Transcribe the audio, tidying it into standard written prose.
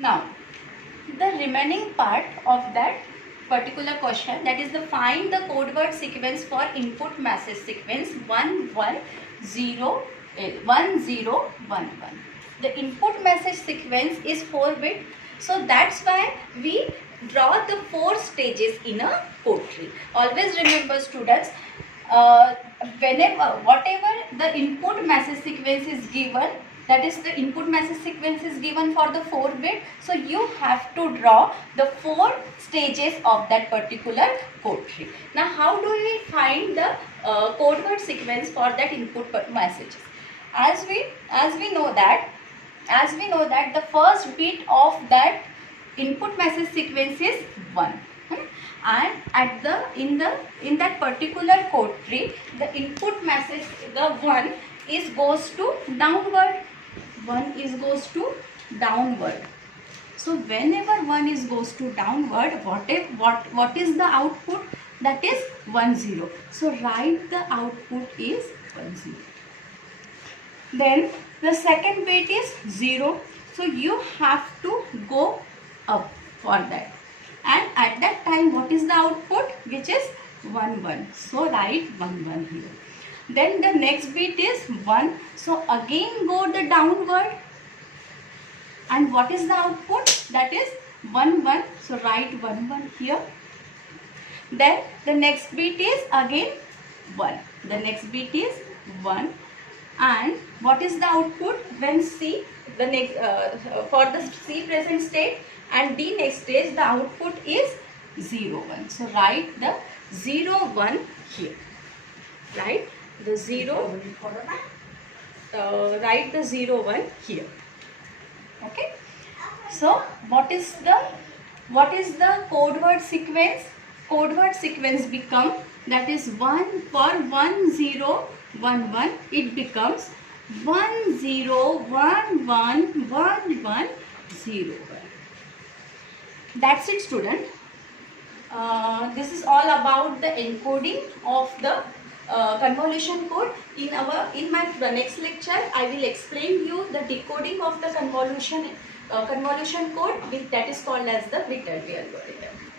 Now, the remaining part of that particular question, that is the find the code word sequence for input message sequence 1011. The input message sequence is 4-bit, so that's why we draw the 4 stages in a code tree. Always remember, students, whatever the input message sequence is given, that is the input message sequence is given for the 4-bit, so you have to draw the 4 stages of that particular code tree. Now, how do we find the code word sequence for that input messages? As we know that the first bit of that input message sequence is 1. And at in that particular code tree, the input message, the 1 goes to downward. 1 goes to downward. So whenever 1 goes to downward, what is the output? That is 10. So write the output is 10. Then the second bit is 0. So you have to go up for that. And at that time, what is the output? Which is 11. So write 11 here. Then the next bit is 1. So again go the downward. And what is the output? That is 11. So write 11 here. Then the next bit is again 1. The next bit is 1. And what is the output when C, the next for the C present state and D next stage, the output is 0, 1. So write the 0, 1 here. Right? The 0, write the 0, 1 here. Okay. So what is the code word sequence? Code word sequence become, that is 1 for 1011, it becomes 10111101. That's it, student. This is all about the encoding of the convolution code. In my next lecture, I will explain you the decoding of the convolution code, that is called as the Viterbi algorithm.